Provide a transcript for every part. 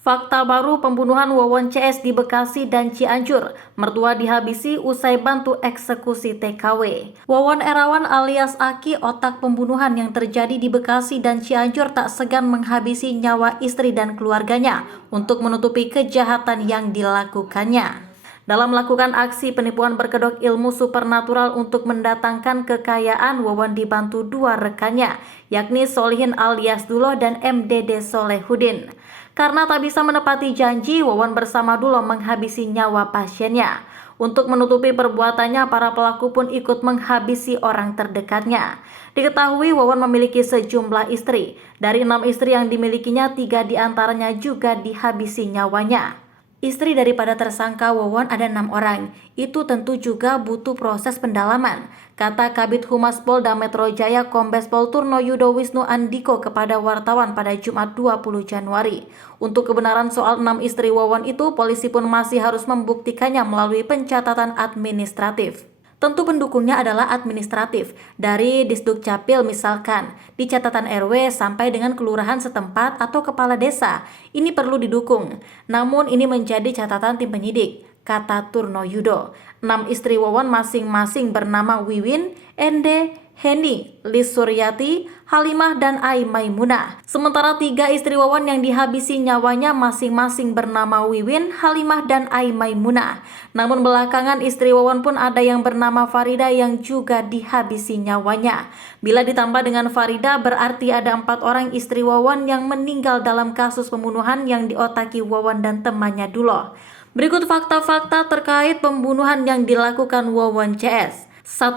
Fakta baru pembunuhan Wawon CS di Bekasi dan Cianjur. Mertua dihabisi usai bantu eksekusi TKW. Wawon Erawan alias Aki, otak pembunuhan yang terjadi di Bekasi dan Cianjur, tak segan menghabisi nyawa istri dan keluarganya untuk menutupi kejahatan yang dilakukannya. Dalam melakukan aksi penipuan berkedok ilmu supernatural untuk mendatangkan kekayaan, Wawon dibantu dua rekannya, yakni Solihin alias Dulo dan MDD Solehudin. Karena tak bisa menepati janji, Wawon bersama Dulo menghabisi nyawa pasiennya. Untuk menutupi perbuatannya, para pelaku pun ikut menghabisi orang terdekatnya. Diketahui Wawon memiliki sejumlah istri. Dari 6 istri yang dimilikinya, 3 diantaranya juga dihabisi nyawanya. Istri daripada tersangka Wawon ada 6 orang. Itu tentu juga butuh proses pendalaman, kata Kabid Humas Polda Metro Jaya Kombes Pol Turnoyudo Wisnu Andiko kepada wartawan pada Jumat 20 Januari. Untuk kebenaran soal 6 istri Wawon itu, polisi pun masih harus membuktikannya melalui pencatatan administratif. Tentu pendukungnya adalah administratif, dari Disduk Capil misalkan, di catatan RW sampai dengan kelurahan setempat atau kepala desa. Ini perlu didukung, namun ini menjadi catatan tim penyidik, kata Turnoyudo. 6 istri Wawon masing-masing bernama Wiwin, Ende, Heni, Lis Suryati, Halimah, dan Ai Maimunah. Sementara 3 istri Wawon yang dihabisi nyawanya masing-masing bernama Wiwin, Halimah, dan Ai Maimunah. Namun belakangan istri Wawon pun ada yang bernama Farida yang juga dihabisi nyawanya. Bila ditambah dengan Farida, berarti ada 4 orang istri Wawon yang meninggal dalam kasus pembunuhan yang diotaki Wawon dan temannya Dulo. Berikut fakta-fakta terkait pembunuhan yang dilakukan Wawon CS. 1.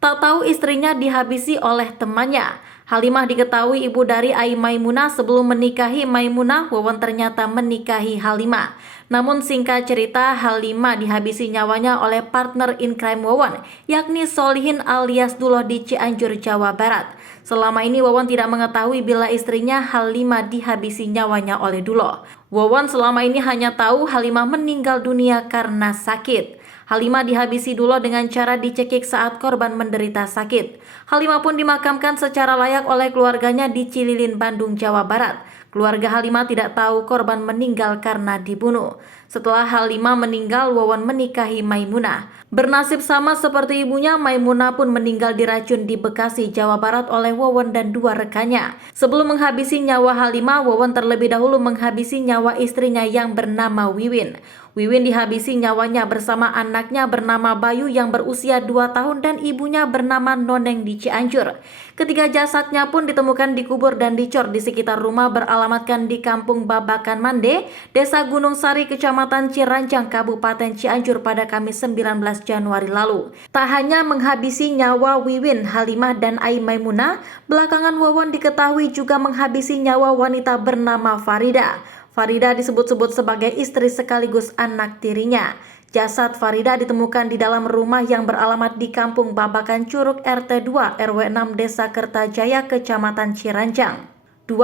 Tak tahu istrinya dihabisi oleh temannya. Halimah diketahui ibu dari Ai Maimunah. Sebelum menikahi Maimunah, Wawon ternyata menikahi Halimah. Namun singkat cerita, Halimah dihabisi nyawanya oleh partner in crime Wawon, yakni Solihin alias Dulo di Cianjur, Jawa Barat. Selama ini Wawon tidak mengetahui bila istrinya Halimah dihabisi nyawanya oleh Dulo. Wawon selama ini hanya tahu Halimah meninggal dunia karena sakit. Halimah dihabisi Dulo dengan cara dicekik saat korban menderita sakit. Halimah pun dimakamkan secara layak oleh keluarganya di Cililin, Bandung, Jawa Barat. Keluarga Halimah tidak tahu korban meninggal karena dibunuh. Setelah Halimah meninggal, Wawon menikahi Maimunah. Bernasib sama seperti ibunya, Maimunah pun meninggal diracun di Bekasi, Jawa Barat oleh Wawon dan 2 rekannya. Sebelum menghabisi nyawa Halimah, Wawon terlebih dahulu menghabisi nyawa istrinya yang bernama Wiwin. Wiwin dihabisi nyawanya bersama anaknya bernama Bayu yang berusia 2 tahun dan ibunya bernama Noneng di Cianjur. Ketiga jasadnya pun ditemukan dikubur dan dicor di sekitar rumah beralamatkan di Kampung Babakan Mande, Desa Gunung Sari, Kecamatan Cirancang, Kabupaten Cianjur pada Kamis 19 Januari lalu. Tak hanya menghabisi nyawa Wiwin, Halimah, dan Ai Maimunah, belakangan Wawon diketahui juga menghabisi nyawa wanita bernama Farida. Farida disebut-sebut sebagai istri sekaligus anak tirinya. Jasad Farida ditemukan di dalam rumah yang beralamat di Kampung Babakan Curug RT 2 RW 6 Desa Kertajaya, Kecamatan Cirancang. 2.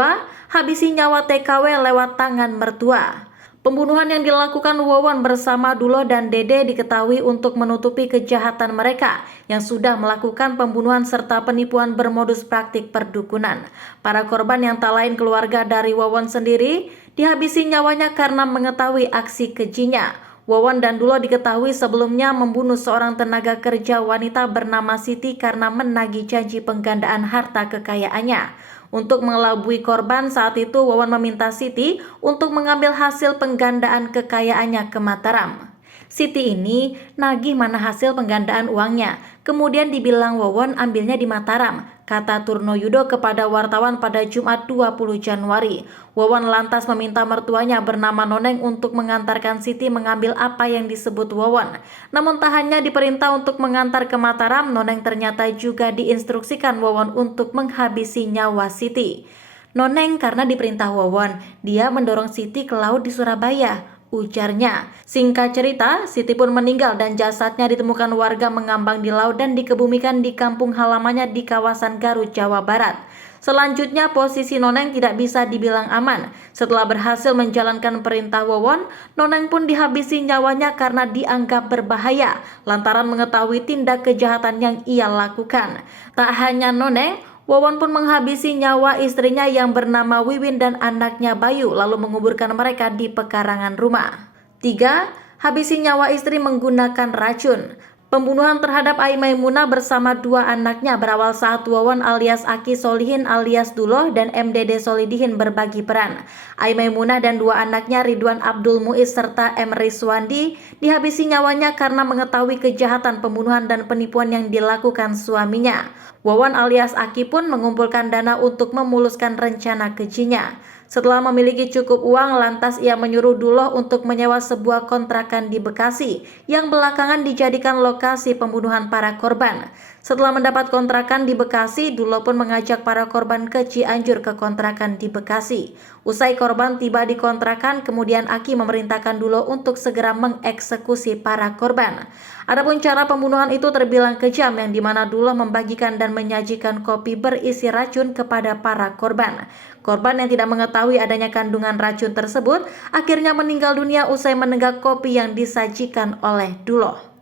Habisi nyawa TKW lewat tangan mertua. Pembunuhan yang dilakukan Wawon bersama Dulo dan Dede diketahui untuk menutupi kejahatan mereka yang sudah melakukan pembunuhan serta penipuan bermodus praktik perdukunan. Para korban yang tak lain keluarga dari Wawon sendiri dihabisi nyawanya karena mengetahui aksi kejinya. Wawon dan Dulo diketahui sebelumnya membunuh seorang tenaga kerja wanita bernama Siti karena menagih janji penggandaan harta kekayaannya. Untuk mengelabui korban, saat itu Wawon meminta Siti untuk mengambil hasil penggandaan kekayaannya ke Mataram. Siti ini nagih mana hasil penggandaan uangnya, kemudian dibilang Wawon ambilnya di Mataram, kata Turnoyudo kepada wartawan pada Jumat 20 Januari. Wawon lantas meminta mertuanya bernama Noneng untuk mengantarkan Siti mengambil apa yang disebut Wawon. Namun tak hanya diperintah untuk mengantar ke Mataram, Noneng ternyata juga diinstruksikan Wawon untuk menghabisi nyawa Siti. Noneng karena diperintah Wawon, dia mendorong Siti ke laut di Surabaya, ujarnya. Singkat cerita, Siti pun meninggal dan jasadnya ditemukan warga mengambang di laut dan dikebumikan di kampung halamannya di kawasan Garut, Jawa Barat. Selanjutnya, posisi Noneng tidak bisa dibilang aman. Setelah berhasil menjalankan perintah Wawon, Noneng pun dihabisi nyawanya karena dianggap berbahaya lantaran mengetahui tindak kejahatan yang ia lakukan. Tak hanya Noneng, Wawan pun menghabisi nyawa istrinya yang bernama Wiwin dan anaknya Bayu, lalu menguburkan mereka di pekarangan rumah. 3. Habisi nyawa istri menggunakan racun. Pembunuhan terhadap Ai Maimunah bersama dua anaknya berawal saat Wawan alias Aki Solihin alias Duloh dan MDD Solidihin berbagi peran. Ai Maimunah dan dua anaknya Ridwan Abdul Muiz serta M. Rizwandi dihabisi nyawanya karena mengetahui kejahatan pembunuhan dan penipuan yang dilakukan suaminya. Wawan alias Aki pun mengumpulkan dana untuk memuluskan rencana kejinya. Setelah memiliki cukup uang, lantas ia menyuruh Duloh untuk menyewa sebuah kontrakan di Bekasi yang belakangan dijadikan lokasi pembunuhan para korban. Setelah mendapat kontrakan di Bekasi, Duloh pun mengajak para korban ke Cianjur ke kontrakan di Bekasi. Usai korban tiba di kontrakan, kemudian Aki memerintahkan Duloh untuk segera mengeksekusi para korban. Adapun cara pembunuhan itu terbilang kejam, yang dimana Duloh membagikan dan menyajikan kopi berisi racun kepada para korban. Korban yang tidak mengetahui adanya kandungan racun tersebut akhirnya meninggal dunia usai menenggak kopi yang disajikan oleh Duloh.